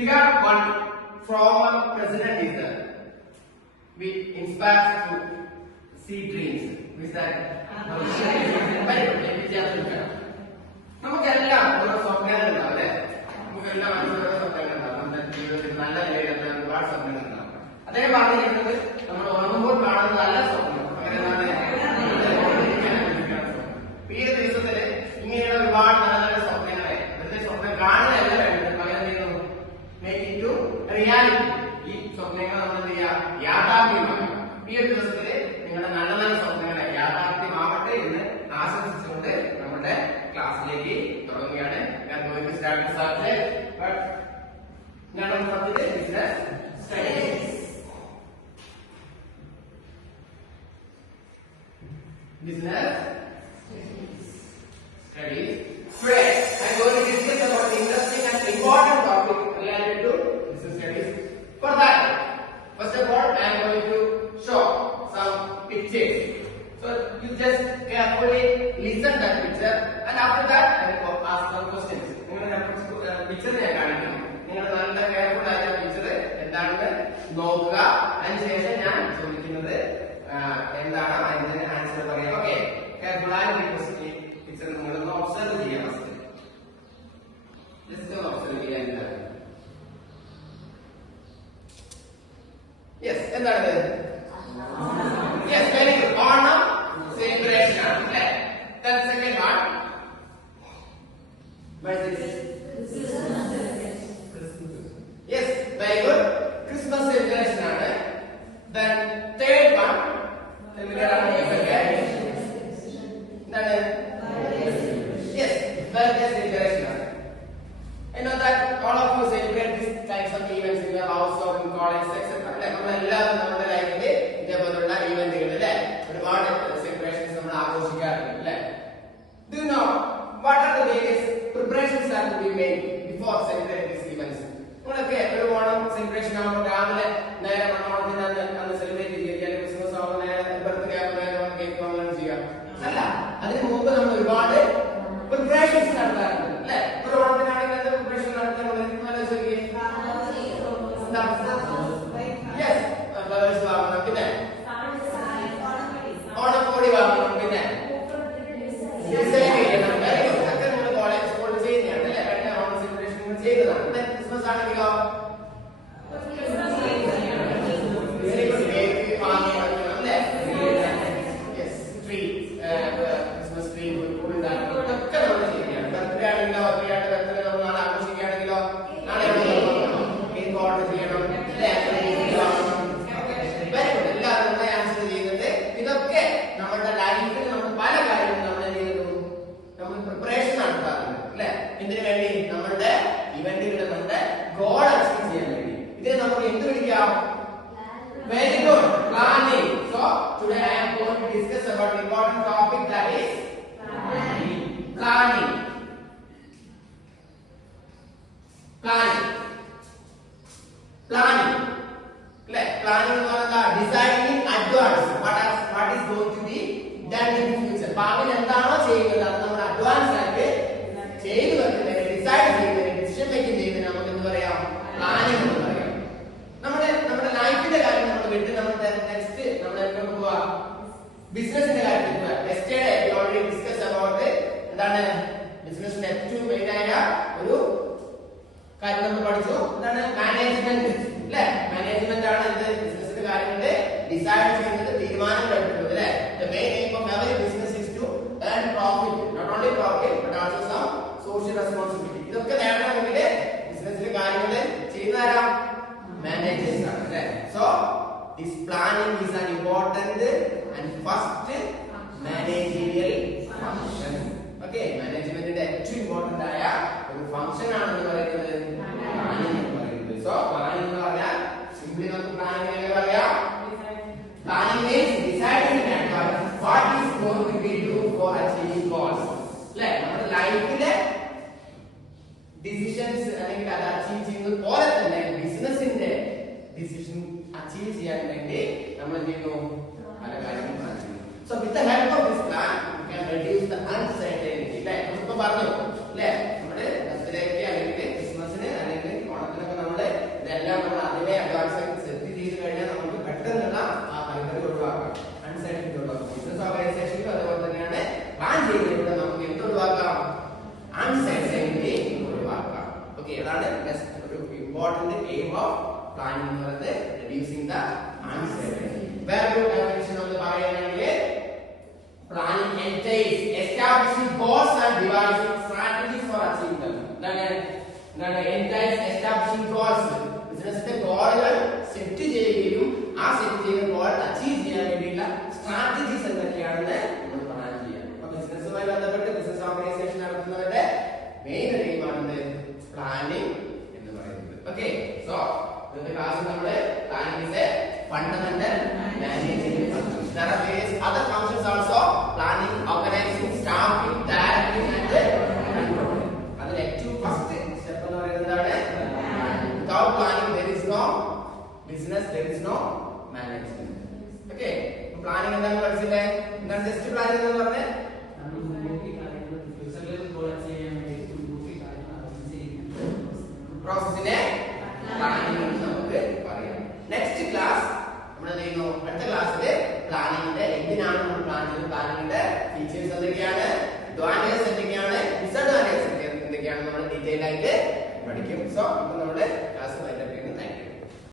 We have one former president is there. We inspire to see dreams. Who is that? Very good. നമുക്കെല്ലാം ഓരോ സ്വപ്നങ്ങൾ ഉണ്ടാവും അല്ലെ? നമുക്കെല്ലാം ഓരോ സ്വപ്നങ്ങൾ ഉണ്ടാവും. നമ്മുടെ ജീവിതത്തിൽ നല്ല നിലയിലെത്താൻ ഒരുപാട് സ്വപ്നങ്ങൾ ഉണ്ടാവും. അദ്ദേഹം പറഞ്ഞിരിക്കുന്നത് നമ്മൾ ഉറങ്ങുമ്പോൾ കാണുന്ന നല്ല സ്വപ്നം. ഈ ഒരു ദിവസത്തില് ഇങ്ങനെയുള്ള ഒരുപാട് നല്ല നല്ല സ്വപ്നങ്ങളെ വെറുതെ സ്വപ്നം കാണുകയല്ല വേണ്ടത്. പകരം എന്ത് ചെയ്യുന്നു? Make it to reality. ഈ സ്വപ്നങ്ങൾ നമ്മൾ എന്ത് ചെയ്യുക? യാഥാർത്ഥ്യമാക്കുക. ഈ ഒരു ദിവസത്തില് നിങ്ങളുടെ നല്ല നല്ല സ്വപ്നങ്ങളെ യാഥാർത്ഥ്യമാവട്ടെ എന്ന് ആശംസിച്ചുകൊണ്ട് നമ്മുടെ ക്ലാസ്സിലേക്ക് തുടങ്ങുകയാണ്. ഞാൻ going to start the subject, but ഞാൻ പറഞ്ഞത് business studies. Business studies. Today I am going to discuss about the interesting and important topic related to business studies. For that, first of all, I am going to show some pictures. So you just carefully listen that picture, and after that I will ask some questions. Picture ഞാൻ കാണിക്കും. നിങ്ങൾ നല്ല careful ആയ picture എന്താണെന്ന് നോക്കുക. അതിനുശേഷം ഞാൻ ചോദിക്കുന്നത് എന്താണ് അതിന്റെ ആൻസർ പറയാം. ഓക്കെ, കെയർഫുൾ ആയ പിക്ചർ നിങ്ങളൊന്ന് ഒബ്സർവ് ചെയ്യാം. ഫസ്റ്റ് ജസ്റ്റ് ഒബ്സർവ് ചെയ്യാൻ. യെസ്, എന്താണ്? Yes, very good. Onam celebration. Okay. Then second one. What is this? Yes, very good. Christmas celebration. Then third one. Yes, birthday celebration. I know that all of you celebrate these kinds of events in your house or in college, etc. നമ്മളെല്ലാവരും നമ്മുടെ ലൈഫിൽ ഇതേപോലുള്ള ഇവന്റുകൾ അല്ലെ ഒരുപാട് celebrations നമ്മൾ ആഘോഷിക്കാറുണ്ട് അല്ലെ. Do you know what are the various preparations that will be made before celebrating these events? നിങ്ങളൊക്കെ ഒരു ഓണം സെലിബ്രേഷൻ ആകുമ്പോൾ രാവിലെ നേരെ ഓണത്തിന് അന്ന് സെലിബ്രേറ്റ് ചെയ്യുക, ക്രിസ്മസ് ആകുമ്പോൾ നേരെ ബർത്ത്ഡേ ആകുമ്പോൾ നേരെ കേക്ക് വാങ്ങുകയാണ് ചെയ്യുക അല്ല. അതിന് മുമ്പ് നമ്മൾ ഒരുപാട് പ്രിപ്പറേഷൻസ് നടത്താറുണ്ട് അല്ലെ. ഒരു ഓണത്തിനാണെങ്കിൽ എന്താ പ്രിപ്പറേഷൻ നടത്താറുള്ളത്? ഫ്ലവേഴ്സ് വാങ്ങണം, പിന്നെ ഓണക്കോടി വാങ്ങണം, പിന്നെ ഡിസൈൻ ചെയ്യണം. അതൊക്കെ നിങ്ങൾ കോളേജ് സ്കൂളിൽ ചെയ്യുന്നതാണ് അല്ലെ. കഴിഞ്ഞ ഓണം സെലിബ്രേഷൻ ചെയ്തതാണ്. ക്രിസ്മസ് ആണെങ്കിലോ ക്രിസ്മസ് ട്രീ ഇതൊക്കെ നമ്മൾ ചെയ്യുകയാണ്. ബർത്ത്ഡേ ആണെങ്കിലോ ബർത്ത്ഡേ നമ്മൾ നാളെ ആഘോഷിക്കുകയാണെങ്കിലോ നാളെ കേക്ക് ഓർഡർ ചെയ്യണം അല്ലെ. ഇതൊക്കെ നമ്മുടെ ലൈഫിൽ നമ്മൾ പല കാര്യങ്ങളും നമ്മൾ എന്ത് ചെയ്യുന്നു? നമ്മൾ പ്രിപ്പറേഷൻ നടത്താറുണ്ട് അല്ലെ. ഇതിനു വേണ്ടി നമ്മളുടെ ഇവന്റുകൾ നമ്മുടെ ഗോൾ അച്ചീവ് ചെയ്യാൻ വേണ്ടി. ഇതിനെ നമുക്ക് എന്ത് വിളിക്കാം? Very good, planning. So today I am going to discuss about important topic that is planning. Planning അല്ലെ. പ്ലാനിംഗ് എന്ന് പറഞ്ഞാൽ deciding advance what is going to be done in the future. ഭാവിയിൽ എന്താണോ ചെയ്യുന്നത് അത് നമ്മൾ അഡ്വാൻസ് ആയിട്ട് ചെയ്തു വെക്കുന്നതിന്, ഡിസൈഡ് ചെയ്യുന്നതിന്, ഡിസിഷൻ മേക്കിംഗ് ചെയ്യുന്നതിന് നമുക്ക് എന്ത് പറയാം? പ്ലാനിംഗ് എന്ന് പറയാം. നമ്മുടെ ലൈഫിന്റെ കാര്യം നമ്മൾ വിട്ട് നമ്മൾ നെക്സ്റ്റ് നമ്മൾ എങ്ങോട്ട് പോവാ? ബിസിനസിന്റെ കാര്യത്തിൽ പോവാ. Yesterday we already discussed about എന്താണ് ബിസിനസിന്റെ ഏറ്റവും മെയിൻ ആയ ഒരു കാര്യം നമ്മൾ പഠിച്ചു. എന്താണ്? മാനേജ്മെന്റ് അല്ലെ. മാനേജ്മെന്റ് ആണ് ഇത് ബിസിനസിന്റെ കാര്യങ്ങളുടെ ഡിസൈഡ് ചെയ്യുന്നത്, തീരുമാനങ്ങൾ എടുക്കുന്നത് അല്ലെ. The main aim of every business is to earn profit, not only profit but also some social responsibility. ഇതൊക്കെ നേടണമെങ്കിൽ ബിസിനസിലെ കാര്യങ്ങൾ ചെയ്യുന്നതാരാ? മാനേജേഴ്സ് ആണ് അല്ലെ. So this planning is an important and first managerial function. Okay, മാനേജ്മെന്റിന്റെ ഏറ്റവും ഇമ്പോർട്ടന്റ് ആയ ഒരു function ആണ് എന്ന് പറയുന്നത് പ്ലാനിംഗ് എന്ന് പറയുന്നത്. So പ്ലാനിംഗ് എന്ന് പറഞ്ഞാൽ സിംപ്ലി നമുക്ക് പ്ലാനിംഗ് എന്ന് പറയാം. Planning means deciding in advance what is going to be do for achieving goals. Like നമ്മുടെ ലൈഫിലെ ഡിസിഷൻസ് അല്ലെങ്കിൽ അത് അച്ചീവ് ചെയ്യുന്നത് പോലെ തന്നെ ബിസിനസിന്റെ ഡിസിഷൻ അച്ചീവ് ചെയ്യാൻ വേണ്ടി നമ്മൾ എന്ത് ചെയ്യുന്നു? പല കാര്യങ്ങളും പ്ലാൻ ചെയ്യുന്നു. So with the help of this plan, you can reduce the uncertainty. Like നമുക്ക് പറഞ്ഞു അല്ലേ, നമ്മുടെ ബർത്ത്ഡേക്ക് അല്ലെങ്കിൽ ക്രിസ്മസിന് അല്ലെങ്കിൽ ഓണത്തിനൊക്കെ നമ്മൾ important aim of planning എന്ന് പറയുന്നത് reducing the uncertainty. വേറൊരു definition നമ്മൾ പറയുകയാണെങ്കിൽ planning entails establishing goals and devising strategies for achieving them. entails establishing goals. ബിസിനസിന്റെ ഗോളുകൾ സെറ്റ് ചെയ്യുകയും ആ സെറ്റ് ചെയ്ത ഗോൾ അച്ചീവ് ചെയ്യാൻ വേണ്ടിയുള്ള സ്ട്രാറ്റജീസ് എന്തൊക്കെയാണെന്ന് നമ്മൾ പ്ലാൻ ചെയ്യാം. അപ്പൊ ബിസിനസ്സുമായി ബന്ധപ്പെട്ട് ബിസിനസ് ഓർഗനൈസേഷൻ നടത്തുന്നവരുടെ മെയിൻ എയിമാണ് പ്ലാനിംഗ് എന്ന് പറയുന്നത്. ഓക്കെ, സോ ഇന്നത്തെ ക്ലാസ്സിൽ നമ്മൾ planning is a fundamental management function. There are various other functions also: planning, organizing, staffing, directing and controlling. അതിൽ ഏറ്റവും ഫസ്റ്റ് സ്റ്റെപ്പ് എന്ന് പറയുന്നത് എന്താണ്? Without planning there is no business, there is no management. Okay, planning എന്താണെന്ന് മനസ്സിലായി? എന്താണ് just planning എന്ന് പറഞ്ഞാൽ? പ്രോസസ്സിനെ പ്ലാനിംഗ് എന്ന് നമുക്ക് പറയാം. നെക്സ്റ്റ് ക്ലാസ് നമ്മൾ എന്ത് ചെയ്യുന്നു? അടുത്ത ക്ലാസ്സിൽ പ്ലാനിങ്ങിന്റെ എന്തിനാണ് നമ്മൾ പ്ലാൻ ചെയ്യുന്നത്, പ്ലാനിങ്ങിന്റെ ഫീച്ചേഴ്സ് എന്തൊക്കെയാണ്, അഡ്വാൻറ്റേജസ് എന്തൊക്കെയാണ്, ഡിസഡ്വാൻറ്റേജസ് എന്തൊക്കെയാണ് നമ്മൾ ഡീറ്റെയിൽ ആയിട്ട് പഠിക്കും. സോ ഇപ്പൊ നമ്മുടെ